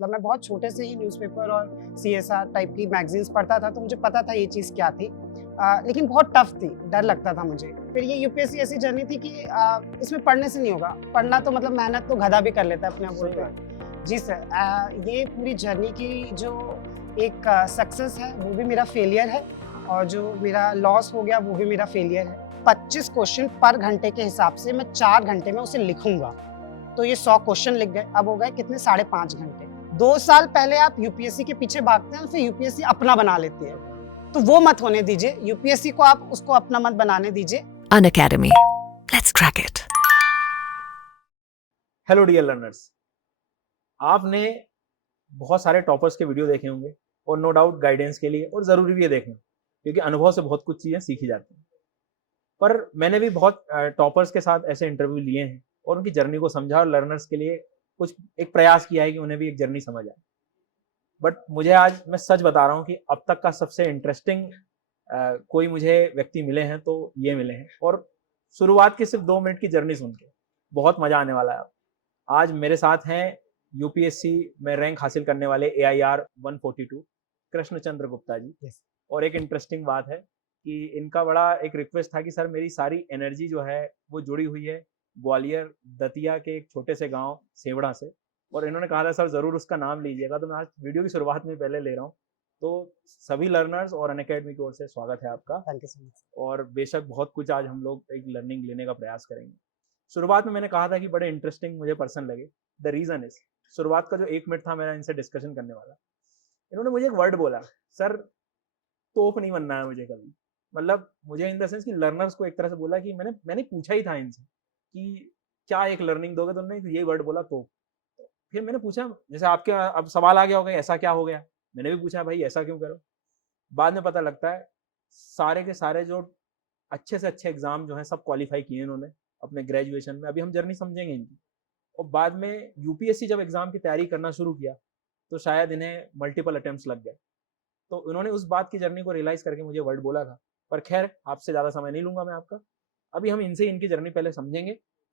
मतलब मैं बहुत छोटे से ही न्यूज़पेपर और सीएसआर टाइप की मैगज़ीन्स पढ़ता था, तो मुझे पता था ये चीज़ क्या थी। लेकिन बहुत टफ थी, डर लगता था मुझे। फिर ये यूपीएससी ऐसी जर्नी थी कि इसमें पढ़ने से नहीं होगा, पढ़ना तो मतलब मेहनत तो गधा भी कर लेता है, अपने आप बोलते हैं। जी सर, ये पूरी जर्नी की जो एक सक्सेस है, वो भी मेरा फेलियर है, और जो मेरा लॉस हो गया, वो भी मेरा फेलियर है। 25 क्वेश्चन पर घंटे के हिसाब से मैं 4 घंटे में उसे लिखूँगा। तो ये 100 क्वेश्चन लिख गए, अब हो गए कितने, 5.5 घंटे। 2 साल पहले आप यूपीएससी के पीछे भागते हैं, फिर यूपीएससी अपना बना लेती है। तो वो मत होने दीजिए, यूपीएससी को आप उसको अपना मत बनाने दीजिए। Unacademy. Let's crack it. Hello dear learners, आपने बहुत सारे टॉपर्स के वीडियो देखे होंगे और नो डाउट गाइडेंस के लिए, और ज़रूरी भी है देखना, क्योंकि अनुभव से बहुत कुछ चीज़ें सीखी जाती हैं। पर मैंने भी बहुत टॉपर्स के साथ ऐसे इंटरव्यू लिए हैं और उनकी जर्नी को समझा, और लर्नर्स के लिए कुछ एक प्रयास किया है कि उन्हें भी एक जर्नी समझ आए। बट मुझे आज, मैं सच बता रहा हूँ कि अब तक का सबसे इंटरेस्टिंग कोई मुझे व्यक्ति मिले हैं तो ये मिले हैं, और शुरुआत की सिर्फ 2 मिनट की जर्नी सुन के बहुत मज़ा आने वाला है। आज मेरे साथ हैं यूपीएससी में रैंक हासिल करने वाले AIR 142 कृष्णचंद्र गुप्ता जी। Yes. और एक इंटरेस्टिंग बात है कि इनका बड़ा एक रिक्वेस्ट था कि सर मेरी सारी एनर्जी जो है वो जुड़ी हुई है ग्वालियर दतिया के एक छोटे से गांव सेवड़ा से, और इन्होंने कहा था सर ज़रूर उसका नाम लीजिएगा। तो मैं आज वीडियो की शुरुआत में पहले ले रहा हूँ। तो सभी लर्नर्स और अनअकैडमी की ओर से स्वागत है आपका, थैंक यू सो मच। और बेशक बहुत कुछ आज हम लोग एक लर्निंग लेने का प्रयास करेंगे। शुरुआत में मैंने कहा था कि बड़े इंटरेस्टिंग मुझे पर्सन लगे। द रीज़न इज, शुरुआत का जो 1 मिनट था मेरा इनसे डिस्कशन करने वाला, इन्होंने मुझे एक वर्ड बोला, सर तोप नहीं बनना है मुझे कभी। मतलब मुझे इन द सेंस कि लर्नर्स को एक तरह से बोला कि मैंने पूछा ही था इनसे कि क्या एक लर्निंग दोगे, तो उन्होंने ये वर्ड बोला तोप। फिर मैंने पूछा, जैसे आपके अब सवाल आ गया होगा ऐसा क्या हो गया, मैंने भी पूछा भाई ऐसा क्यों करो। बाद में पता लगता है सारे के सारे जो अच्छे से अच्छे एग्जाम जो हैं सब क्वालिफाई किए इन्होंने अपने ग्रेजुएशन में। अभी हम जर्नी समझेंगे इनकी। और बाद में यूपीएससी जब एग्जाम की तैयारी करना शुरू किया तो शायद इन्हें मल्टीपल अटेम्प्ट्स लग गए। तो उन्होंने उस बात की जर्नी को रियलाइज करके मुझे वर्ड बोला था। पर खैर, आपसे ज़्यादा समय नहीं लूंगा मैं आपका। अभी हम इनसे इनकी जर्नी पहले समझेंगे,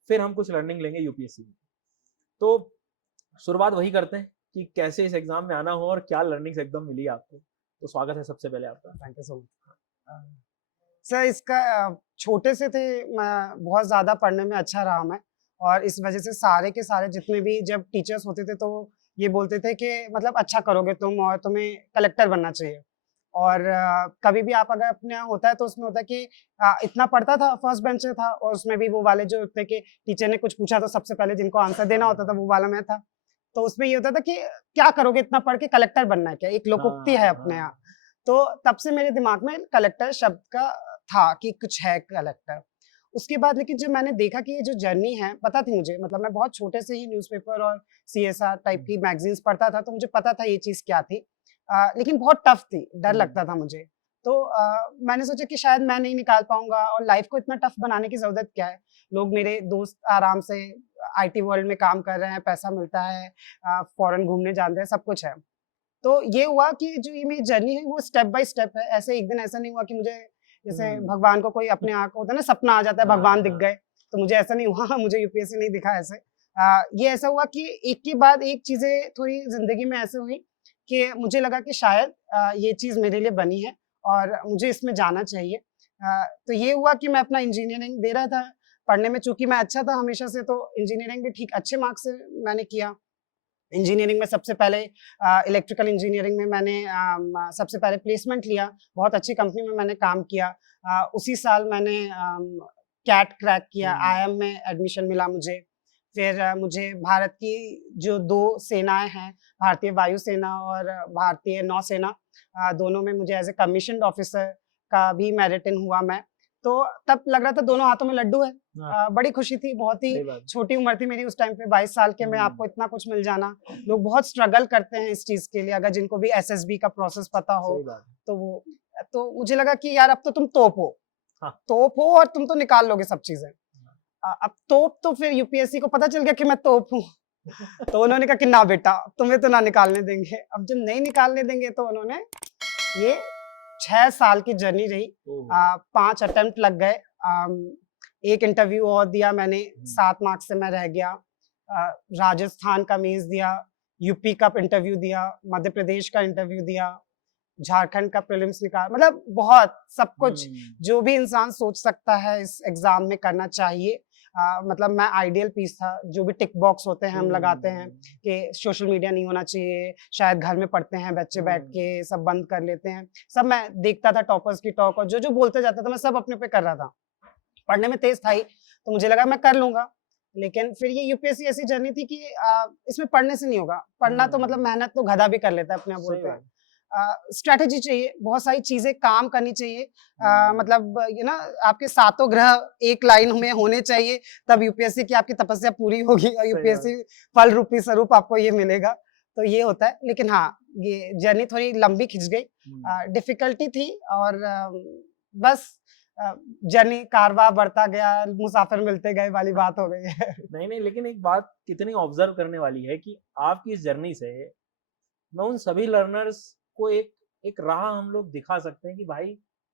फिर हम कुछ लर्निंग लेंगे यूपीएससी में। तो शुरुआत वही करते हैं कि कैसे इस एग्जाम में आना हो और क्या लर्निंग्स एकदम मिली आपको। तो स्वागत है सबसे पहले आपका। Thank you so much. Sir, इसका छोटे से थे मैं बहुत ज़्यादा पढ़ने में अच्छा रहा मैं, और इस वजह से सारे के सारे जितने भी जब टीचर्स होते थे तो ये बोलते थे कि मतलब अच्छा करोगे तुम और तुम्हें कलेक्टर बनना चाहिए। और कभी भी आप अगर अपने यहाँ होता है तो उसमें होता है कि इतना पढ़ता था, फर्स्ट बेंच से था, और उसमें भी वो वाले जो होते कि टीचर ने कुछ पूछा तो सबसे पहले जिनको आंसर देना होता था वो वाला मैं था। तो उसमें ये होता था कि क्या करोगे इतना पढ़ के, कलेक्टर बनना है क्या, एक लोकोक्ति है अपने यहाँ। तो तब से मेरे दिमाग में कलेक्टर शब्द का था कि कुछ है कलेक्टर। उसके बाद लेकिन जब मैंने देखा कि ये जो जर्नी है, पता थी मुझे, मतलब मैं बहुत छोटे से ही न्यूज़पेपर और सीएसआर टाइप की मैगज़ीन्स पढ़ता था, तो मुझे पता था ये चीज़ क्या थी। लेकिन बहुत टफ थी, डर लगता था मुझे। तो मैंने सोचा कि शायद मैं नहीं निकाल पाऊँगा, और लाइफ़ को इतना टफ बनाने की ज़रूरत क्या है? लोग, मेरे दोस्त आराम से आईटी वर्ल्ड में काम कर रहे हैं, पैसा मिलता है, फ़ॉरेन घूमने जाते हैं, सब कुछ है। तो ये हुआ कि जो ये मेरी जर्नी है वो स्टेप बाय स्टेप है। ऐसे एक दिन ऐसा नहीं हुआ कि मुझे, जैसे भगवान को कोई अपने आँख होता है ना, सपना आ जाता है भगवान दिख गए, तो मुझे ऐसा नहीं हुआ। मुझे यूपीएससी नहीं दिखा ऐसे। ये ऐसा हुआ कि एक के बाद एक चीज़ें थोड़ी ज़िंदगी में ऐसे हुई कि मुझे लगा कि शायद ये चीज़ मेरे लिए बनी है और मुझे इसमें जाना चाहिए। तो ये हुआ कि मैं अपना इंजीनियरिंग दे रहा था। पढ़ने में चूँकि मैं अच्छा था हमेशा से, तो इंजीनियरिंग भी ठीक अच्छे मार्क्स से मैंने किया। इंजीनियरिंग में सबसे पहले इलेक्ट्रिकल इंजीनियरिंग में मैंने सबसे पहले प्लेसमेंट लिया, बहुत अच्छी कंपनी में मैंने काम किया। उसी साल मैंने कैट क्रैक किया, आईआईएम में एडमिशन मिला मुझे। फिर मुझे भारत की जो 2 सेनाएँ हैं, भारतीय वायुसेना और भारतीय नौसेना, दोनों में मुझे एज़ ए कमीशन्ड ऑफिसर का भी मेरिट इन हुआ मैं। तो तब लग रहा था दोनों हाथों में लड्डू है। बड़ी खुशी थी, बहुत ही छोटी उम्र थी मेरी उस टाइम पे, 22 साल के में आपको इतना कुछ मिल जाना। लोग बहुत स्ट्रगल करते हैं इस चीज़ के लिए, अगर जिनको भी एसएसबी का प्रोसेस पता हो, तो वो, तो मुझे लगा कि यार अब तो तुम तोप हो। तोप हो और तुम तो निकाल लोगे सब चीज़ें। अब तोप तो फिर यूपीएससी को पता चल गया कि मैं तोप हूँ। तो उन्होंने कहा कि ना बेटा, तुम्हें तो ना निकालने देंगे। अब जब नहीं निकालने देंगे तो उन्होंने, ये 6 साल की जर्नी रही। 5 अटेम्प्ट लग गए। एक इंटरव्यू और दिया मैंने, 7 मार्क्स से मैं रह गया। राजस्थान का मेंस दिया, यूपी का इंटरव्यू दिया, मध्य प्रदेश का इंटरव्यू दिया, झारखंड का प्रीलिम्स निकाला, मतलब बहुत सब कुछ जो भी इंसान सोच सकता है इस एग्जाम में करना चाहिए। मतलब मैं आइडियल पीस था, जो भी टिक बॉक्स होते हैं हम लगाते हैं कि सोशल मीडिया नहीं होना चाहिए, शायद घर में पढ़ते हैं बच्चे बैठ के, सब बंद कर लेते हैं, सब मैं देखता था टॉपर्स की टॉक, और जो जो बोलते जाता था मैं सब अपने पे कर रहा था। पढ़ने में तेज था ही, तो मुझे लगा मैं कर लूंगा। लेकिन फिर ये यूपीएससी ऐसी जर्नी थी कि इसमें पढ़ने से नहीं होगा, पढ़ना तो मतलब मेहनत तो गधा भी कर लेता है, अपने आप बोलते हैं। स्ट्रैटेजी चाहिए, बहुत सारी चीजें काम करनी चाहिए, मतलब आपके सातों ग्रह एक लाइन में होने चाहिए, तब यूपीएससी की आपकी तपस्या पूरी होगी और यूपीएससी फल रूपी स्वरूप आपको ये मिलेगा। तो ये होता है, लेकिन हाँ ये जर्नी थोड़ी लंबी खिंच गई, डिफिकल्टी थी, और बस जर्नी कारवां बढ़ता गया, मुसाफिर मिलते गए वाली बात हो गई है। नहीं, लेकिन एक बात कितनी ऑब्जर्व करने वाली है कि आपकी इस जर्नी से मैं उन सभी लर्नर्स को एक राह हम लोग दिखा सकते हैं कि भाई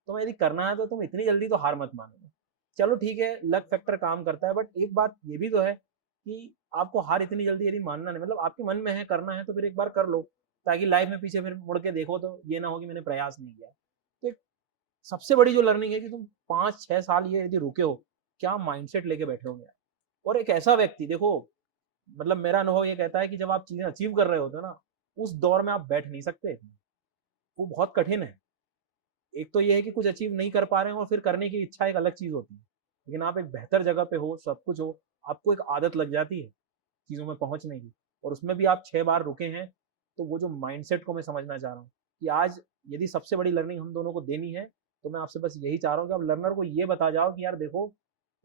तुम्हें यदि करना है तो तुम इतनी जल्दी तो हार मत मानो। चलो ठीक है, लक फैक्टर काम करता है, बट एक बात ये भी तो है कि आपको हार इतनी जल्दी यदि मानना नहीं, मतलब आपके मन में है करना है तो फिर एक बार कर लो, ताकि लाइफ में पीछे फिर मुड़ के देखो तो ये ना हो कि मैंने प्रयास नहीं किया। तो एक सबसे बड़ी जो लर्निंग है कि तुम 5-6 साल ये यदि रुके हो, क्या माइंडसेट लेके बैठे होंगे। और एक ऐसा व्यक्ति देखो, मतलब मेरा अनुभव ये कहता है कि जब आप चीजें अचीव कर रहे होते हो ना, उस दौर में आप बैठ नहीं सकते, वो बहुत कठिन है। एक तो ये है कि कुछ अचीव नहीं कर पा रहे हो और फिर करने की इच्छा एक अलग चीज होती है, लेकिन आप एक बेहतर जगह पे हो, सब कुछ हो, आपको एक आदत लग जाती है चीजों में पहुंचने की, और उसमें भी आप 6 बार रुके हैं। तो वो जो माइंडसेट को मैं समझना चाह रहा हूँ कि आज यदि सबसे बड़ी लर्निंग हम दोनों को देनी है, तो मैं आपसे बस यही चाह रहा हूँ कि आप लर्नर को ये बता जाओ कि यार देखो,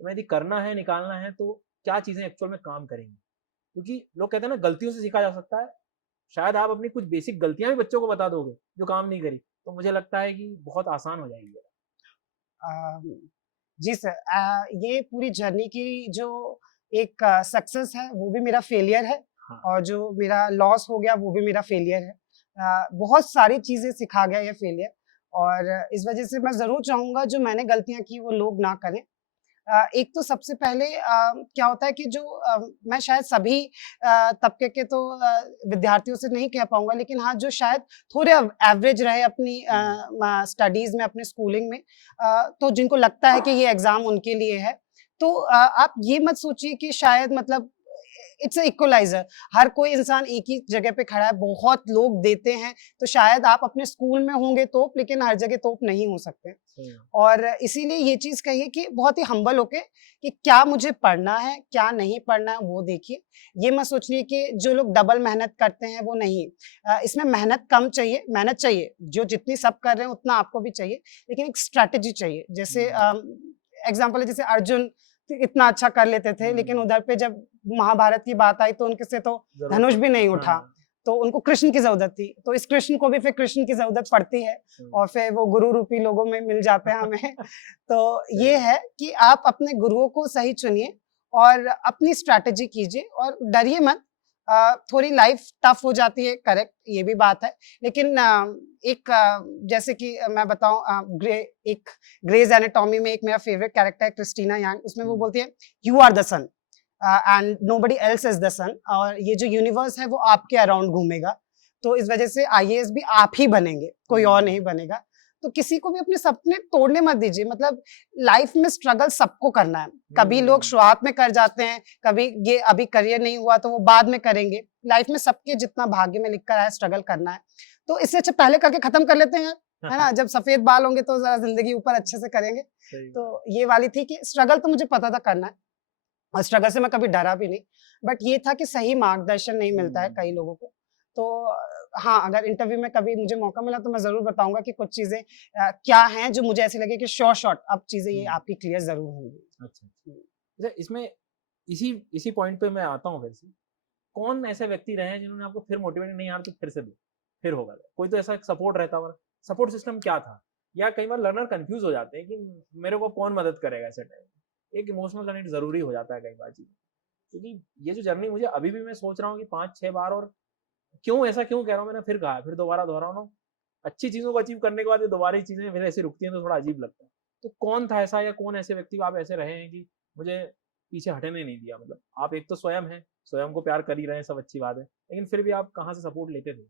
तुम्हें यदि करना है, निकालना है, तो क्या चीजें एक्चुअल में काम करेंगी। क्योंकि लोग कहते हैं ना, गलतियों से सीखा जा सकता है। शायद आप अपनी कुछ बेसिक गलतियां भी बच्चों को बता दोगे जो काम नहीं करी, तो मुझे लगता है कि बहुत आसान हो जाएगी। जी सर, ये पूरी जर्नी की जो एक सक्सेस है वो भी मेरा फेलियर है, हाँ। और जो मेरा लॉस हो गया वो भी मेरा फेलियर है। बहुत सारी चीजें सिखा गया ये फेलियर, और इस वजह से मैं जरूर चाहूंगा जो मैंने गलतियां की वो लोग ना करें। एक तो सबसे पहले क्या होता है कि जो मैं शायद सभी तबके के तो विद्यार्थियों से नहीं कह पाऊँगा, लेकिन हाँ, जो शायद थोड़े एवरेज रहे अपनी स्टडीज़ में, अपने स्कूलिंग में, तो जिनको लगता है कि ये एग्ज़ाम उनके लिए है, तो आप ये मत सोचिए कि शायद मतलब इट्स अ इक्वलाइज़र, हर कोई इंसान एक ही जगह पे खड़ा है, बहुत लोग देते हैं, तो शायद आप अपने स्कूल में होंगे तोप, लेकिन हर जगह तोप नहीं हो सकते। और इसीलिए ये चीज़ कहिए कि बहुत ही हम्बल होके कि क्या मुझे पढ़ना है, क्या नहीं पढ़ना है, वो देखिए। ये मत सोचिए कि जो लोग डबल मेहनत करते हैं वो नहीं। इसमें मेहनत चाहिए, जो जितनी सब कर रहे हैं उतना आपको भी चाहिए, लेकिन एक स्ट्रैटेजी चाहिए। जैसे एग्ज़ाम्पल है, जैसे अर्जुन इतना अच्छा कर लेते थे, लेकिन उधर पे जब महाभारत की बात आई तो उनके से तो धनुष भी नहीं उठा, तो उनको कृष्ण की ज़रूरत थी। तो इस कृष्ण को भी फिर कृष्ण की ज़रूरत पड़ती है, और फिर वो गुरु रूपी लोगों में मिल जाते हैं हमें। तो ये है कि आप अपने गुरुओं को सही चुनिए और अपनी स्ट्रैटेजी कीजिए, और डरिए मत। थोड़ी लाइफ टफ हो जाती है, करेक्ट, ये भी बात है, लेकिन जैसे कि मैं बताऊं, एक ग्रेज एनाटॉमी में एक मेरा फेवरेट कैरेक्टर है क्रिस्टीना यांग, उसमें वो बोलती है you are the sun and nobody else is the sun, और ये जो यूनिवर्स है वो आपके अराउंड घूमेगा, तो इस वजह से आईएएस भी आप ही बनेंगे, कोई और नहीं बनेगा। तो किसी को भी अपने सपने तोड़ने मत दीजिए, मतलब लाइफ में स्ट्रगल सबको करना है। कभी लोग शुरुआत में कर जाते हैं, कभी ये अभी करियर नहीं हुआ तो वो बाद में करेंगे। लाइफ में सबके जितना भाग्य में लिखकर आया स्ट्रगल करना है, तो इससे अच्छा पहले करके खत्म कर लेते हैं, है ना। जब सफेद बाल होंगे तो जरा जिंदगी ऊपर अच्छे से करेंगे। तो ये वाली थी कि स्ट्रगल तो मुझे पता था करना है, और स्ट्रगल से मैं कभी डरा भी नहीं, बट ये था कि सही मार्गदर्शन नहीं मिलता है कई लोगों को। तो हाँ, अगर इंटरव्यू में कभी मुझे मौका मिला तो मैं ज़रूर बताऊँगा कि कुछ चीज़ें क्या हैं जो मुझे ऐसी लगे कि शॉर्ट अब चीज़ें ये आपकी क्लियर ज़रूर होंगी। अच्छा, इसमें इसी पॉइंट पे मैं आता हूँ फिर से। कौन ऐसे व्यक्ति रहे हैं जिन्होंने आपको फिर मोटिवेट, नहीं यार तू फिर से दे, फिर होगा। कोई तो ऐसा सपोर्ट रहता होगा, सपोर्ट सिस्टम क्या था? या कई बार लर्नर कंफ्यूज हो जाते हैं कि मेरे को कौन मदद करेगा ऐसे टाइम में। एक इमोशनल कनेक्ट जरूरी हो जाता है कई बार चीज़, क्योंकि ये जो जर्नी मुझे अभी भी मैं सोच रहा हूँ कि 5-6 बार, और क्यों ऐसा क्यों कह रहा हूँ, मैंने फिर कहा, फिर दोबारा दोहरा रहा हूँ। अच्छी चीजों को अचीव करने के बाद ये दोबारा चीजें फिर ऐसे रुकती हैं तो थोड़ा अजीब लगता है। तो कौन था ऐसा, या कौन ऐसे व्यक्ति आप ऐसे रहे हैं कि मुझे पीछे हटने नहीं दिया। मतलब आप एक तो स्वयं को प्यार कर ही रहे हैं, सब अच्छी बात है, लेकिन फिर भी आप कहाँ से सपोर्ट लेते थे?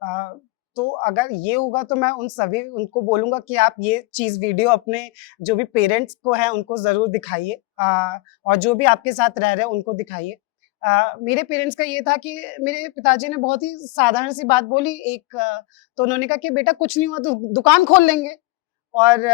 अ, तो अगर ये होगा तो मैं उनको बोलूँगा कि आप ये चीज़ वीडियो अपने जो भी पेरेंट्स को है उनको ज़रूर दिखाइए, और जो भी आपके साथ रह रहे हैं उनको दिखाइए। मेरे पेरेंट्स का ये था कि मेरे पिताजी ने बहुत ही साधारण सी बात बोली तो उन्होंने कहा कि बेटा कुछ नहीं हुआ तो दुकान खोल लेंगे, और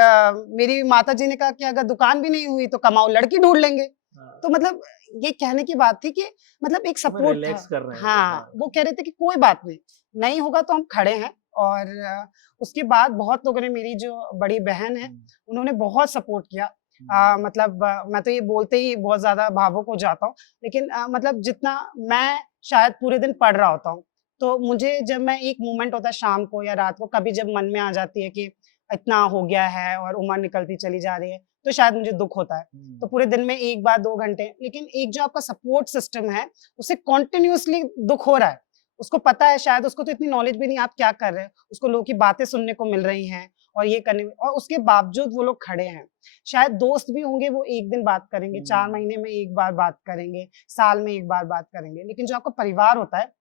मेरी माताजी ने कहा कि अगर दुकान भी नहीं हुई तो कमाओ लड़की ढूँढ लेंगे। हाँ, तो मतलब ये कहने की बात थी कि मतलब एक तुम्हें सपोर्ट था। रिलैक्स कर रहे हैं वो, हाँ, हाँ। वो कह रहे थे कि कोई बात नहीं, नहीं होगा तो हम खड़े हैं। और उसके बाद बहुत लोगों ने, मेरी जो बड़ी बहन है, हुँ, उन्होंने बहुत सपोर्ट किया। हुँ, मतलब मैं तो ये बोलते ही बहुत ज़्यादा भावुक हो जाता हूँ, लेकिन मतलब जितना मैं शायद पूरे दिन पढ़ रहा होता हूँ, तो मुझे जब मैं एक मोमेंट होता है शाम को या रात को, कभी जब मन में आ जाती है कि इतना हो गया है और उम्र निकलती चली जा रही है, तो शायद मुझे दुःख होता है। तो हुँ, पूरे दिन में 1 बार 2 घंटे, लेकिन एक जो आपका सपोर्ट सिस्टम है, उसे कंटीन्यूअसली दुःख हो रहा है। उसको पता है, शायद उसको तो इतनी नॉलेज भी नहीं आप क्या कर रहे हैं, उसको लोगों की बातें सुनने को मिल रही हैं और ये करने में, और उसके बावजूद वो लोग खड़े हैं। शायद दोस्त भी होंगे, वो 1 दिन बात करेंगे, 4 हुँ, महीने में 1 बार बात करेंगे, साल में 1 बार बात करेंगे, लेकिन जो आपका परिवार होता है,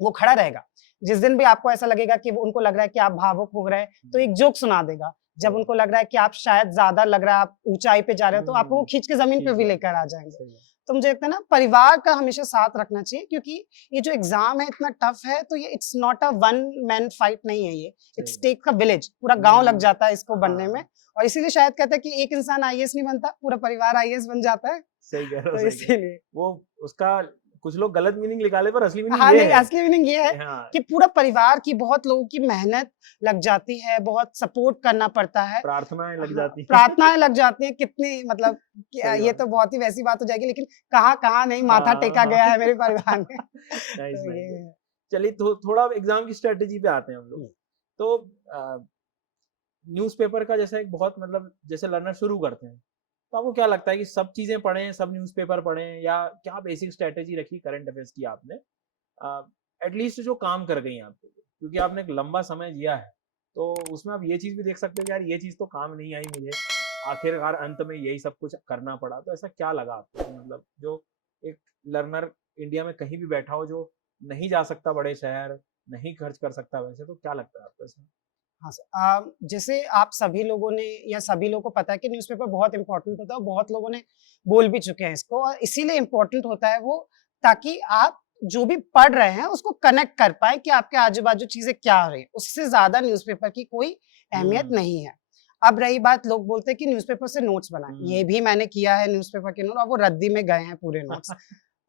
वो खड़ा रहेगा। जिस दिन भी आपको ऐसा लगेगा कि वो, उनको लग रहा है कि आप भावुक हो रहे हैं, तो हुँ, एक जोक सुना देगा। जब सही बात। उनको लग रहा है कि आप शायद ज़्यादा लग रहा है, आप ऊँचाई पे जा रहे हो, तो आपको वो हुँ, खींच के ज़मीन पे खींच भी लाते लेकर हैं, आ जाएँगे। सही बात। तो मुझे लगता है ना, परिवार का हमेशा साथ रखना चाहिए, क्योंकि ये जो एग्ज़ाम है इतना टफ है, तो ये it's not a one man fight नहीं है ये। सही इट्स बात। टेक अ विलेज, पूरा गाँव लग हुँ, जाता है इसको बनने में, हाँ, और इसीलिए शायद कहते हैं कि एक इंसान आईएएस नहीं बनता, पूरा परिवार आईएएस बन जाता है, सही कह रहे हो, तो सही कह रहे हो। इसीलिए। वो उसका कुछ लोग गलत मीनिंग निकाले, पर असली मीनिंग हाँ, ये नहीं, है। असली मीनिंग ये है हाँ, कि पूरा परिवार की, बहुत लोगों की मेहनत लग जाती है, बहुत सपोर्ट करना पड़ता है। प्रार्थनाएँ लग हाँ, जाती हैं। प्रार्थनाएँ लग जाती हैं, कितनी मतलब कि सही ये बात। तो बहुत ही वैसी बात हो जाएगी, लेकिन कहाँ-कहाँ नहीं माथा हाँ, टेका हाँ। गया है मेरे परिवार में। नाइस, तो ये नाइस। है। चलिए थोड़ा एग्ज़ाम की स्ट्रैटेजी पे आते हैं हम लोग। हुँ, तो न्यूज़पेपर का जैसा एक बहुत मतलब जैसे लर्नर शुरू करते हैं, तो आपको क्या लगता है कि सब चीज़ें पढ़ें, सब न्यूज़पेपर पढ़ें, या क्या बेसिक स्ट्रैटेजी रखी करंट अफेयर्स की आपने? एटलीस्ट जो काम कर गई आपके लिए, क्योंकि आपने एक लंबा समय जिया है, तो उसमें आप ये चीज़ भी देख सकते हो कि यार ये चीज़ तो काम नहीं आई मुझे, आखिरकार अंत में यही सब कुछ करना पड़ा। तो ऐसा क्या लगा आपको कि मतलब जो एक लर्नर इंडिया में कहीं भी बैठा हो, जो नहीं जा सकता बड़े शहर, नहीं खर्च कर सकता वैसे, तो क्या लगता है आपको इसमें? हाँ सर। जैसे आप सभी लोगों ने, या सभी लोगों को पता है कि न्यूज़पेपर बहुत इम्पोर्टेंट होता है, और बहुत लोगों ने बोल भी चुके हैं इसको, और इसीलिए इम्पोर्टेंट होता है वो, ताकि आप जो भी पढ़ रहे हैं उसको कनेक्ट कर पाएँ कि आपके आजू-बाजू चीज़ें क्या हो रही हैं। उससे ज़्यादा न्यूज़पेपर की कोई अहमियत हुँ, नहीं है। अब रही बात, लोग बोलते हैं कि न्यूज़पेपर से नोट्स बनाएँ, ये हुँ। भी मैंने किया है न्यूज़पेपर के नोट, और वो रद्दी में गए हैं पूरे नोट्स।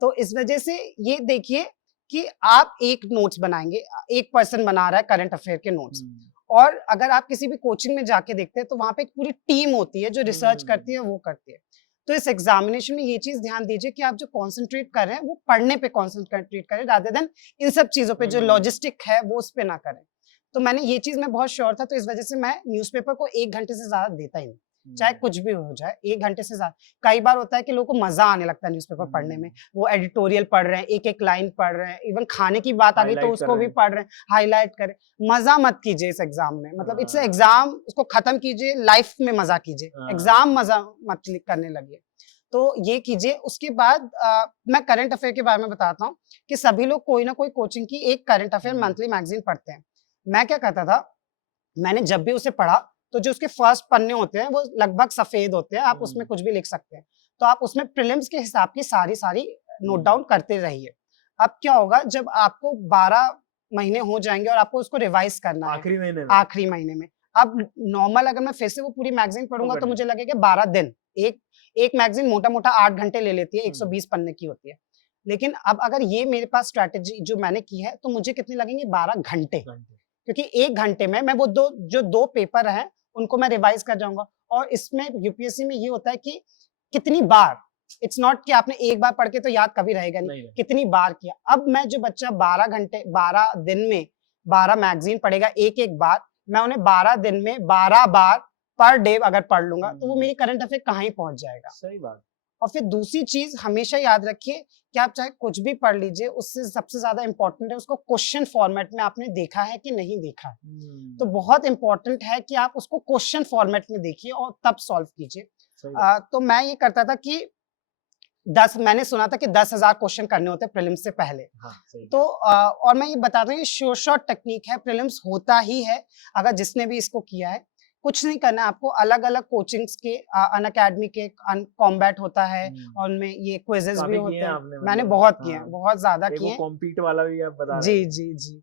तो इस वजह से ये देखिए कि आप एक नोट्स बनाएँगे, एक पर्सन बना रहा है करंट अफेयर के नोट्स। हुँ, और अगर आप किसी भी कोचिंग में जाके देखते हैं, तो वहाँ पे एक पूरी टीम होती है जो रिसर्च हुँ, करती है, वो करती है। तो इस एग्ज़ामिनेशन में ये चीज़ ध्यान दीजिए कि आप जो कॉन्संट्रेट कर रहे हैं, वो पढ़ने पे कॉन्संट्रेट करें, रादर देन इन सब चीज़ों पे, जो हुँ, लॉजिस्टिक है वो उस पे ना करें। तो मैंने ये चीज़ में बहुत श्योर था, तो इस वज़ह से मैं न्यूज़पेपर को 1 घंटे से ज़्यादा देता ही नहीं। चाहे हुँ, कुछ भी हो जाए, 1 घंटे से ज़्यादा, कई बार होता है कि लोगों को मज़ा आने लगता है न्यूज़पेपर पढ़ने में। हुँ। वो एडिटोरियल पढ़ रहे हैं, एक-एक लाइन पढ़ रहे हैं, इवन खाने की बात आ गई तो हाइलाइट कर उसको रहे भी हैं। पढ़ रहे हैं, हाइलाइट करें। मज़ा मत कीजिए इस एग्ज़ाम में, मतलब इट्स अ हाँ, एग्ज़ाम, उसको खत्म कीजिए, लाइफ़ में मज़ा कीजिए। एग्ज़ाम हाँ। मज़ा मत करने लगिए। तो ये कीजिए, उसके बाद मैं करंट अफ़ेयर के बारे में बताता हूँ कि सभी लोग कोई ना कोई कोचिंग की एक करंट अफ़ेयर हुँ, मंथली मैगज़ीन पढ़ते हैं। मैं क्या करता था, मैंने जब भी उसे पढ़ा, तो जो उसके फर्स्ट पन्ने होते हैं, वो लगभग सफ़ेद होते हैं, आप उसमें हुँ, कुछ भी लिख सकते हैं। तो आप उसमें प्रीलिम्स के हिसाब की सारी-सारी नोट हुँ। डाउन करते रहिए। अब क्या होगा, जब आपको 12 महीने हो जाएँगे और आपको उसको रिवाइज़ करना है, आखिरी महीने में आखिरी महीने में। अब नॉर्मल अगर मैं फिर से वो पूरी मैगज़ीन पढ़ूँगा, होगा तो नहीं। मुझे लगेगा 12 दिन। एक एक मैगज़ीन मोटा-मोटा 8 घंटे ले लेती है, हुँ, 120 पन्ने की होती है। लेकिन अब अगर ये मेरे पास स्ट्रैटेजी जो मैंने की है, तो मुझे कितने लगेंगे, 12 घंटे। घंटे। क्योंकि 1 घंटे में मैं वो 2 पेपर हैं, उनको मैं रिवाइज़ कर जाऊँगा, और इसमें यूपीएससी में ये होता है कि कितनी बार, इट्स नॉट कि आपने एक बार पढ़ के तो याद कभी रहेगा नहीं, नहीं, नहीं। कितनी बार किया। अब मैं जो बच्चा 12 घंटे, 12 दिन में 12 मैगज़ीन पढ़ेगा एक-एक बार, मैं उन्हें 12 दिन में 12 बार पर डे अगर पढ़ लूँगा, तो वो हुँ, मेरी करंट अफ़ेयर कहाँ ही पहुँच जाएगा। सही बात। और फिर दूसरी चीज़ हमेशा याद रखिए कि आप चाहे कुछ भी पढ़ लीजिए, उससे सबसे ज़्यादा इम्पोर्टेंट है उसको क्वेश्चन फॉर्मेट में आपने देखा है कि नहीं देखा है। तो हुँ, बहुत इम्पोर्टेंट है कि आप उसको क्वेश्चन फॉर्मेट में देखिए और तब सॉल्व कीजिए। सही बात। तो मैं ये करता था कि मैंने सुना था कि 10,000 क्वेश्चन करने होते हैं प्रीलिम्स से पहले। हाँ सही तो और मैं ये बताता हूँ, ये श्योर शॉट टेक्निक है, प्रीलिम्स होता ही है। अगर जिसने भी इसको किया है, कुछ नहीं करना है आपको। अलग अलग कोचिंग्स के अनअकैडमी के कॉम्बैट होता है, और उनमें ये क्विजेस भी काफी होते किए हैं हैं। आपने मैंने मतलब। बहुत किए हैं, हाँ, बहुत ज्यादा एक किए वो हैं। कॉम्पीट वाला भी आप बता रहे जी थे। जी जी।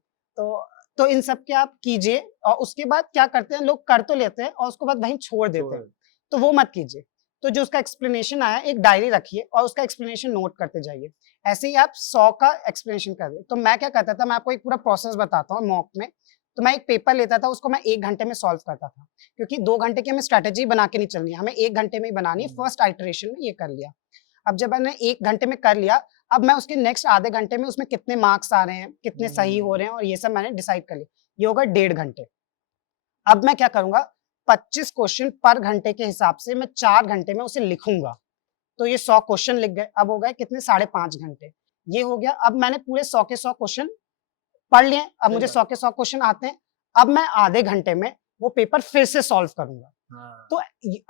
तो इन सब के आप कीजिए, और उसके बाद क्या करते हैं लोग, कर तो लेते हैं और उसके बाद वहीं छोड़ देते हैं, तो वो मत कीजिए। तो जो उसका एक्सप्लेनेशन आया, एक डायरी रखिए और उसका एक्सप्लेनेशन नोट करते जाइए। ऐसे ही आप 100 का एक्सप्लेनेशन करिए। तो मैं क्या करता था, मैं आपको एक पूरा प्रोसेस बताता हूँ मॉक में। तो मैं एक पेपर लेता था, उसको मैं 1 घंटे में सॉल्व करता था, क्योंकि 2 घंटे की हमें स्ट्रेटेजी बना के नहीं चलनी है, हमें 1 घंटे में ही बनानी है। फर्स्ट आइटरेशन में ये कर लिया। अब जब मैंने 1 घंटे में कर लिया, अब मैं उसके नेक्स्ट आधे घंटे में उसमें कितने मार्क्स आ रहे हैं, कितने सही हो रहे हैं, और ये सब मैंने डिसाइड कर लिया। ये होगा 1.5 घंटे। अब मैं क्या करूंगा, 25 क्वेश्चन पर घंटे के हिसाब से मैं 4 घंटे में उसे लिखूंगा। तो ये 100 क्वेश्चन लिख गए। अब हो गए कितने, 5.5 घंटे। ये हो गया। अब मैंने पूरे 100 के 100 क्वेश्चन पढ़ लिए। अब मुझे 100 के 100 क्वेश्चन आते हैं। अब मैं आधे घंटे में वो पेपर फिर से सॉल्व करूंगा। तो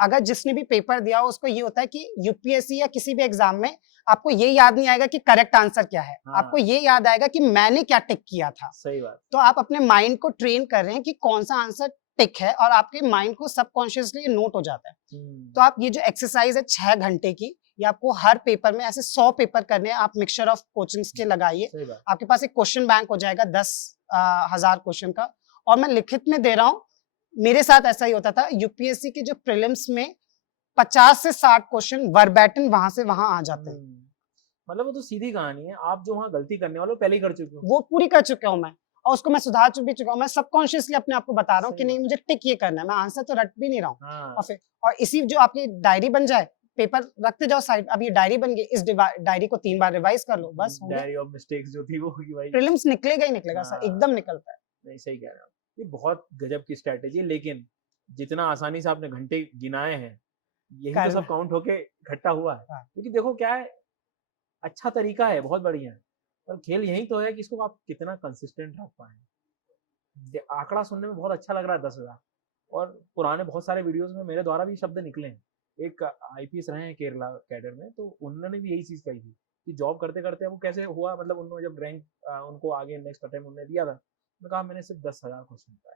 अगर जिसने भी पेपर दिया हो, उसको ये होता है कि यूपीएससी या किसी भी एग्जाम में आपको ये याद नहीं आएगा कि करेक्ट आंसर क्या है, आपको ये याद आएगा कि मैंने क्या टिक किया था। सही बात। तो आप अपने माइंड को ट्रेन कर रहे हैं कि कौन सा आंसर टिक है, और आपके माइंड को सबकॉन्शियसली नोट हो जाता है। तो आप ये जो एक्सरसाइज है 6 घंटे की, ये आपको हर पेपर में ऐसे 100 पेपर करने हैं। आप मिक्सचर ऑफ कोचिंग्स के लगाइए, आपके पास एक क्वेश्चन बैंक हो जाएगा 10,000 क्वेश्चन का। और मैं लिखित में दे रहा हूँ, मेरे साथ ऐसा ही होता था। यूपीएससी के जो प्रीलिम्स में 50 से 60 क्वेश्चन वर्बैटिम वहां से वहां आ जाते हैं। मतलब वो तो सीधी कहानी है, आप जो वहाँ गलती करने वाले हो पहले ही कर चुके हो। वो पूरी कर चुका हूँ मैं, और उसको मैं सुधार भी चुका हूँ। मैं सबकॉन्शियसली अपने आप को बता रहा हूँ कि नहीं, मुझे टिक ये करना है, मैं आंसर तो रट भी नहीं रहा हूँ। और फिर और इसी जो आपकी डायरी बन जाए, पेपर रखते जाओ साइड। अब ये डायरी बन गई, इस डायरी को 3 बार रिवाइज कर लो, बस हो गया। डायरी ऑफ मिस्टेक्स जो थी वो होगी भाई। प्रीलिम्स निकलेगा ही निकलेगा सर, एकदम निकलता है। नहीं सही कह रहे हो, ये बहुत गजब की स्ट्रेटेजी है। लेकिन जितना आसानी से आपने घंटे गिनाए हैं, यही तो सब काउंट होके इकट्ठा हुआ है। क्योंकि देखो क्या है, अच्छा तरीका है, बहुत बढ़िया है, पर खेल यही तो है कि इसको आप कितना कंसिस्टेंट रख पाए। आंकड़ा सुनने में बहुत अच्छा लग रहा है 10,000, और पुराने बहुत सारे वीडियोस में मेरे द्वारा भी शब्द निकले हैं। एक आईपीएस रहे हैं केरला कैडर में, तो उन्होंने भी यही चीज कही थी कि जॉब करते करते वो कैसे हुआ, मतलब उन्होंने जब रैंक उनको आगे नेक्स्ट अटेम्प्ट उन्होंने दिया था, उन्होंने कहा मैंने सिर्फ 10,000 क्वेश्चन पाए।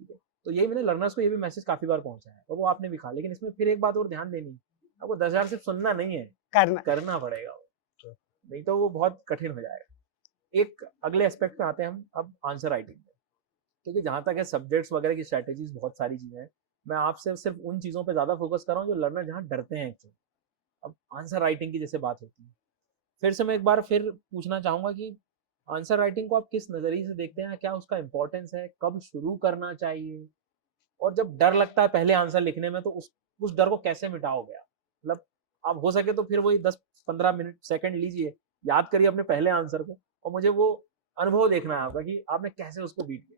ठीक है, तो यही मैंने लर्नर्स को ये भी मैसेज काफी बार पहुंचा है, और वो आपने भी कहा। लेकिन इसमें फिर एक बात और ध्यान देनी, आपको 10,000 सिर्फ सुनना नहीं है, करना पड़ेगा, नहीं तो वो बहुत कठिन हो जाएगा। एक अगले एस्पेक्ट पे आते हैं हम अब, आंसर राइटिंग में। क्योंकि जहां तक है सब्जेक्ट्स वगैरह की स्ट्रैटेजीज बहुत सारी चीजें हैं, मैं आपसे सिर्फ उन चीजों पे ज्यादा फोकस कर रहा हूँ जो लर्नर जहाँ डरते हैं एक्चुअली। अब आंसर राइटिंग की जैसे बात होती है, फिर से मैं एक बार फिर पूछना चाहूंगा कि आंसर राइटिंग को आप किस नजरिए से देखते हैं, क्या उसका इंपॉर्टेंस है, कब शुरू करना चाहिए, और जब डर लगता है पहले आंसर लिखने में, तो उस डर को कैसे मिटाओगे आप? मतलब आप हो सके तो फिर वही 10-15 मिनट सेकंड लीजिए, याद करिए अपने पहले आंसर को, और मुझे वो अनुभव देखना है आपका कि आपने कैसे उसको बीट किया।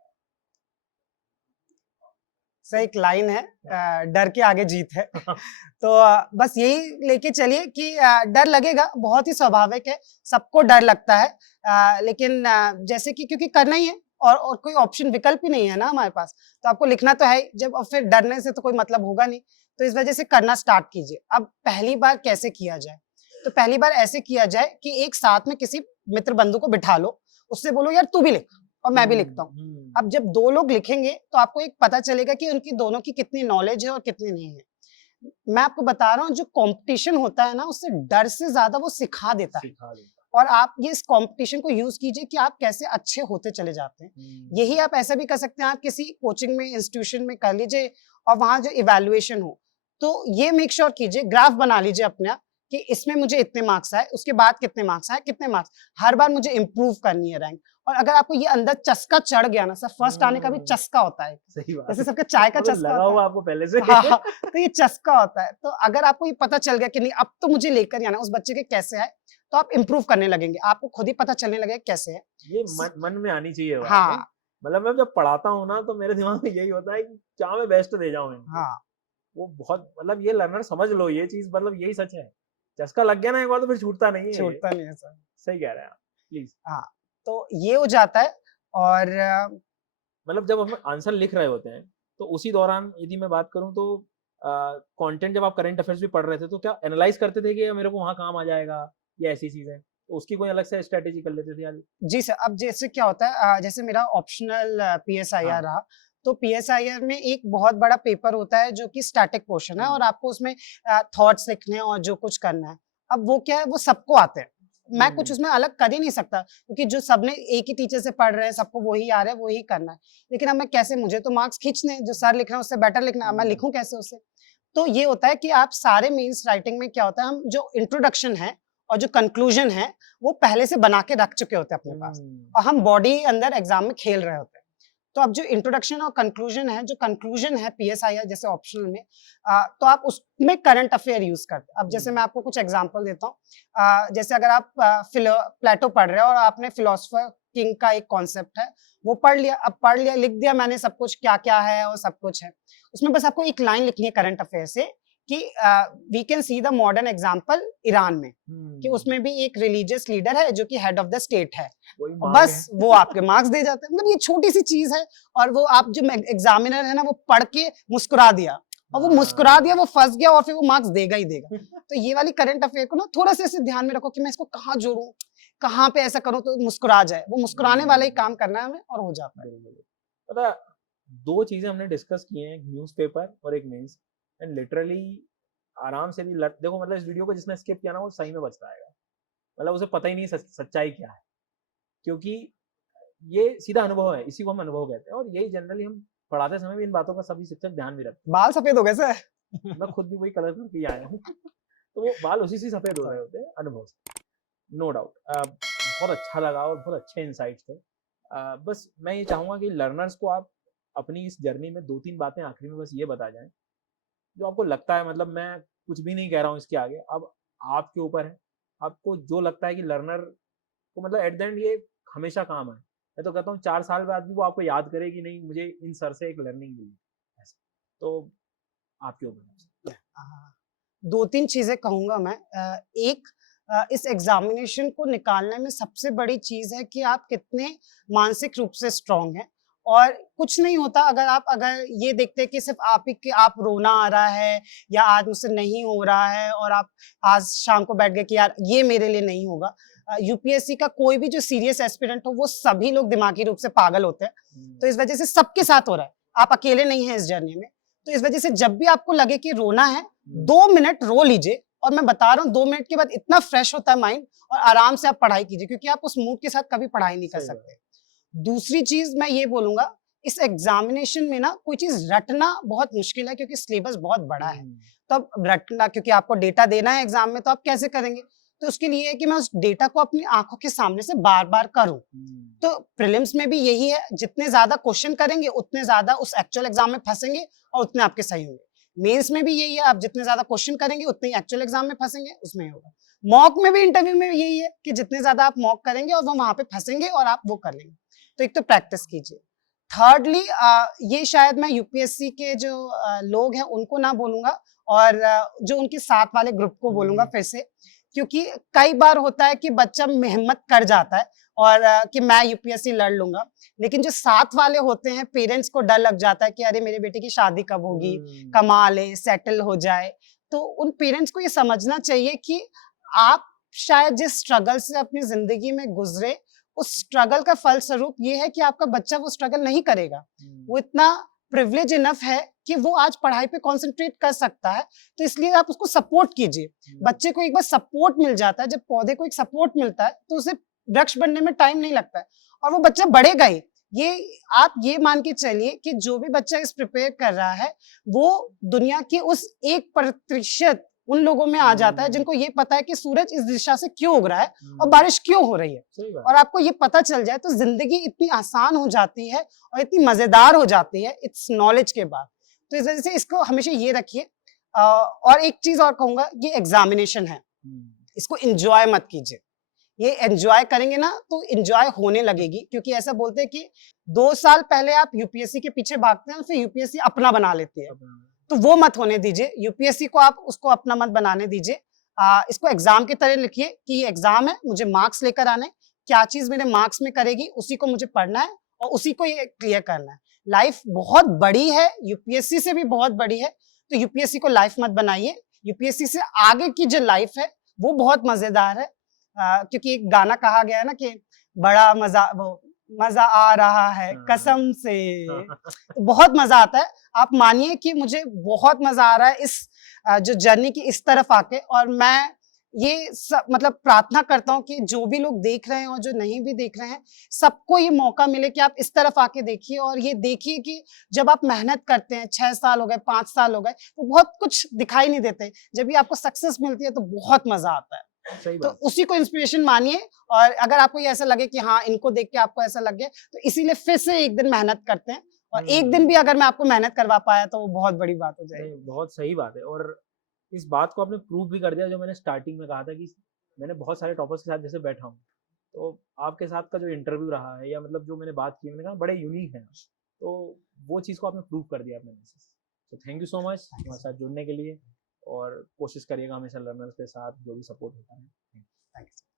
सर एक लाइन है, डर के आगे जीत है। तो बस यही लेके चलिए कि डर लगेगा, बहुत ही स्वाभाविक है, सबको डर लगता है। लेकिन जैसे कि क्योंकि करना ही है, और कोई ऑप्शन विकल्प ही नहीं है ना हमारे पास, तो आपको लिखना तो है ही। जब और फिर डरने से तो कोई मतलब होगा नहीं, तो इस वजह से करना स्टार्ट कीजिए। अब पहली बार कैसे किया जाए, तो पहली बार ऐसे किया जाए कि एक साथ में किसी मित्र बंधु को बिठा लो, उससे बोलो यार तू भी लिख और मैं भी लिखता हूँ। अब जब 2 लोग लिखेंगे तो आपको एक पता चलेगा कि उनकी दोनों की कितनी नॉलेज है और कितनी नहीं है। मैं आपको बता रहा हूँ, जो कंपटीशन होता है ना, उससे डर से ज्यादा वो सिखा देता है। और आप ये इस कंपटीशन को यूज कीजिए कि आप कैसे अच्छे होते चले जाते हैं। यही आप ऐसा भी कर सकते हैं, आप किसी कोचिंग में, इंस्टीट्यूशन में कर लीजिए, और वहां जो इवैल्यूएशन हो, तो ये मेक श्योर कीजिए, ग्राफ बना लीजिए अपना कि इसमें मुझे इतने मार्क्स आए, उसके बाद कितने मार्क्स आए, कितने मार्क्स, हर बार मुझे इंप्रूव करनी है रैंक। और अगर आपको ये अंदर चस्का चढ़ गया ना सर, फर्स्ट आने का भी चस्का होता है, सही बात, जैसे सबके चाय का चस्का लगा हुआ आपको पहले से। हाँ, तो ये चस्का होता है। तो अगर आपको ये पता चल गया कि नहीं अब तो मुझे लेकर ही आना, उस बच्चे के कैसे है, तो आप इंप्रूव करने लगेंगे, आपको खुद ही पता चलने लगेगा कैसे है। ये मन में आनी चाहिए बात। हाँ, मतलब मैं जब पढ़ाता हूँ ना, तो मेरे दिमाग में यही होता है कि क्या मैं बेस्ट दे जाऊँ। हाँ, वो बहुत, मतलब ये लर्नर समझ लो ये चीज, मतलब यही सच है, चस्का लग गया ना एक बार तो फिर छूटता नहीं है। छूटता नहीं है सर। सही कह रहे हैं आप, प्लीज। हाँ, तो ये हो जाता है। और मतलब जब हम आंसर लिख रहे होते हैं, तो उसी दौरान यदि मैं बात करूं तो कंटेंट जब आप करंट अफेयर्स भी पढ़ रहे थे तो क्या एनालाइज करते थे कि मेरे को वहाँ काम आ जाएगा या ऐसी चीजें, तो उसकी कोई अलग से स्ट्रेटेजी कर लेते थे यार? जी सर, अब जैसे क्या होता है जैसे मेरा ऑप्शनल पीएसआईआर हाँ। रहा, तो पीएसआईआर में एक बहुत बड़ा पेपर होता है जो कि स्टैटिक पोर्शन है और आपको उसमें थॉट्स लिखने हैं और जो कुछ करना है। अब वो क्या है, वो सबको आते हैं। मैं कुछ उसमें अलग कर ही नहीं सकता क्योंकि जो सबने एक ही टीचर से पढ़ रहे हैं, सबको वही आ रहा है, वही करना है। लेकिन अब मैं कैसे, मुझे तो मार्क्स खींचने हैं, जो सर लिख रहे हैं उससे बेटर लिखना है, अब मैं लिखूं कैसे उससे? तो ये होता है कि आप सारे मेंस राइटिंग में क्या होता है, हम जो इंट्रोडक्शन है और जो कंक्लूजन है वो पहले से बना के रख चुके होते हैं अपने पास और हम बॉडी अंदर एग्जाम में खेल रहे होते हैं। तो अब जो इंट्रोडक्शन और कंक्लूजन है, जो कंक्लूजन है पीएसआईआर जैसे ऑप्शनल में, तो आप उसमें करंट अफेयर यूज करते हैं। अब जैसे मैं आपको कुछ एग्जांपल देता हूँ, जैसे अगर आप प्लेटो पढ़ रहे हो और आपने फिलोसोफर किंग का एक कॉन्सेप्ट है वो पढ़ लिया, अब पढ़ लिया, लिख दिया मैंने सब कुछ क्या क्या है और सब कुछ है, उसमें बस आपको एक लाइन लिखनी है करंट अफेयर से कि we can see the modern example Iran में, कि उसमें भी एक रिलीजियस लीडर है जो कि हेड ऑफ द स्टेट है, बस वो आपके मार्क्स दे जाते हैं। मतलब ये छोटी सी चीज है और वो आप जो एग्जामिनर है ना वो पढ़ के मुस्कुरा दिया और वो मुस्कुरा दिया, वो फंस गया और फिर वो मार्क्स देगा ही देगा। तो ये वाली करंट अफेयर को ना थोड़ा सा ऐसे ध्यान में रखो कि मैं इसको कहाँ जोड़ूं, कहाँ पे ऐसा करूं तो मुस्कुरा जाए, वो मुस्कुराने वाला ही काम करना है हमें और हो जाता है। पता है, दो चीजें हमने डिस्कस की हैं, न्यूज़पेपर और एक मेंस, एंड लिटरली आराम से भी देखो, मतलब इस वीडियो को जिसने स्किप किया ना वो सही में बचताएगा, मतलब उसे पता ही नहीं सच्चाई क्या है, क्योंकि ये सीधा अनुभव है, इसी को हम अनुभव कहते हैं। और यही जनरली हम पढ़ाते समय भी इन बातों का सभी शिक्षक ध्यान भी रखते हैं। बाल सफेद हो गए सर? मैं खुद भी वही कलर करके आया हूँ तो वो बाल उसी से सफेद हो रहे होते हैं अनुभव से, नो डाउट। बहुत अच्छा लगा और बहुत अच्छे इंसाइट्स थे। बस मैं ये चाहूँगा कि लर्नर्स को आप अपनी इस जर्नी में 2-3 बातें आखिरी में बस ये बता जाएं जो आपको लगता है, मतलब मैं कुछ भी नहीं कह रहा हूँ इसके आगे, अब आपके ऊपर है, आपको जो लगता है कि लर्नर को मतलब एट द एंड ये हमेशा काम आए। मैं तो कहता हूँ 4 साल बाद भी वो आपको याद करे कि नहीं मुझे इन सर से एक लर्निंग मिली, ऐसा। तो आपके ऊपर दो तीन चीजें कहूंगा मैं। एक, इस एग्जामिनेशन को निकालने में सबसे बड़ी चीज है कि आप कितने मानसिक रूप से स्ट्रांग हैं। और कुछ नहीं होता अगर ये देखते हैं कि सिर्फ आप रोना आ रहा है या आज मुझसे नहीं हो रहा है और आप आज शाम को बैठ गए कि यार ये मेरे लिए नहीं होगा। यूपीएससी का कोई भी जो सीरियस एस्पिरेंट हो वो सभी लोग दिमागी रूप से पागल होते हैं, तो इस वजह से सबके साथ हो रहा है, आप अकेले नहीं हैं इस जर्नी में। तो इस वजह से जब भी आपको लगे कि रोना है 2 मिनट रो लीजिए, और मैं बता रहा हूँ 2 मिनट के बाद इतना फ्रेश होता है माइंड और आराम से आप पढ़ाई कीजिए, क्योंकि आप उस मूड के साथ कभी पढ़ाई नहीं कर सकते। दूसरी चीज मैं ये बोलूंगा, इस एग्जामिनेशन में ना कोई चीज रटना बहुत मुश्किल है क्योंकि सिलेबस बहुत बड़ा है। तो अब रटना, क्योंकि आपको डेटा देना है एग्जाम में, तो आप कैसे करेंगे? तो उसके लिए है कि मैं उस डेटा को अपनी आंखों के सामने से बार बार करूं। तो प्रीलिम्स में भी यही है, जितने ज्यादा क्वेश्चन करेंगे उतने ज्यादा उस एक्चुअल एग्जाम में फंसेंगे और उतने आपके सही होंगे। मेंस में भी यही है, आप जितने ज्यादा क्वेश्चन करेंगे उतने ही एक्चुअल एग्जाम में फंसेंगे, उसमें होगा। मॉक में भी, इंटरव्यू में यही है कि जितने ज्यादा आप मॉक करेंगे और वो वहां पे फंसेंगे और आप वो कर लेंगे। तो एक तो प्रैक्टिस कीजिए। थर्डली, ये शायद मैं यूपीएससी के जो लोग हैं उनको ना बोलूंगा और जो उनके साथ वाले ग्रुप को बोलूंगा फिर से, क्योंकि कई बार होता है कि बच्चा हिम्मत कर जाता है और कि मैं यूपीएससी लड़ लूंगा, लेकिन जो साथ वाले होते हैं पेरेंट्स को डर लग जाता है कि अरे मेरे बेटे की शादी कब होगी, कमा ले, सेटल हो जाए। तो उन पेरेंट्स को ये समझना चाहिए कि आप शायद जिस स्ट्रगल से अपनी जिंदगी में गुजरे, उस स्ट्रगल का फलस्वरूप ये है कि आपका बच्चा वो स्ट्रगल नहीं करेगा। वो इतना प्रिविलेज इनफ है कि वो आज पढ़ाई पे कंसंट्रेट कर सकता है, तो इसलिए आप उसको सपोर्ट कीजिए। बच्चे को एक बार सपोर्ट मिल जाता है, जब पौधे को एक सपोर्ट मिलता है तो उसे वृक्ष बनने में टाइम नहीं लगता है और वो बच्चा बढ़ेगा ही। ये आप ये मान के चलिए कि जो भी बच्चा इस प्रिपेयर कर रहा है वो दुनिया के उस 1% उन लोगों में आ जाता है जिनको ये पता है कि सूरज इस दिशा से क्यों उग रहा है और बारिश क्यों हो रही है। और आपको ये पता चल जाए तो जिंदगी इतनी आसान हो जाती है और इतनी मजेदार हो जाती है इस नॉलेज के बाद। तो इस वजह से इसको हमेशा ये रखिए। और एक चीज और कहूंगा, ये एग्जामिनेशन है, इसको एंजॉय मत कीजिए। ये एंजॉय करेंगे ना तो एंजॉय होने लगेगी, क्योंकि ऐसा बोलते हैं कि 2 साल पहले आप यूपीएससी के पीछे भागते हैं फिर यूपीएससी अपना बना लेती है, तो वो मत होने दीजिए। यूपीएससी को आप उसको अपना मत बनाने दीजिए। इसको एग्जाम की तरह लिखिए कि ये एग्जाम है, मुझे मार्क्स लेकर आने, क्या चीज मेरे मार्क्स में करेगी उसी को मुझे पढ़ना है और उसी को ये क्लियर करना है। लाइफ बहुत बड़ी है, यूपीएससी से भी बहुत बड़ी है, तो यूपीएससी को लाइफ मत बनाइए। यूपीएससी से आगे की जो लाइफ है वो बहुत मजेदार है, क्योंकि एक गाना कहा गया है ना कि बड़ा मजा आ रहा है हाँ। कसम से। तो बहुत मजा आता है। आप मानिए कि मुझे बहुत मजा आ रहा है इस जो जर्नी की इस तरफ आके, और मैं ये सब मतलब प्रार्थना करता हूँ कि जो भी लोग देख रहे हैं और जो नहीं भी देख रहे हैं, सबको ये मौका मिले कि आप इस तरफ आके देखिए और ये देखिए कि जब आप मेहनत करते हैं, 6 साल हो गए, 5 साल हो गए, तो बहुत कुछ दिखाई नहीं देते। जब भी आपको सक्सेस मिलती है तो बहुत मजा आता है। सही तो बात। उसी को इंस्पिरेशन मानिए, और अगर आपको ये ऐसा लगे कि हाँ, इनको देख के आपको ऐसा लगे, तो इसीलिए फिर से एक दिन मेहनत करते हैं, और एक दिन भी अगर मैं आपको मेहनत करवा पाया तो वो बहुत बड़ी बात हो जाएगी। नहीं, बहुत सही बात है, और इस बात को आपने प्रूव भी कर दिया जो मैंने स्टार्टिंग में कहा था कि मैंने बहुत सारे टॉपर्स के साथ जैसे बैठा हूँ, तो आपके साथ का जो इंटरव्यू रहा है या मतलब जो मैंने बात की, मैंने कहा बड़े यूनिक हैं, तो वो चीज़ को आपने प्रूव कर दिया अपने मैसेज। तो थैंक यू सो मच हमारे साथ जुड़ने के लिए, और कोशिश करिएगा हमेशा लर्नर्स के साथ जो भी सपोर्ट होता है। Thank you.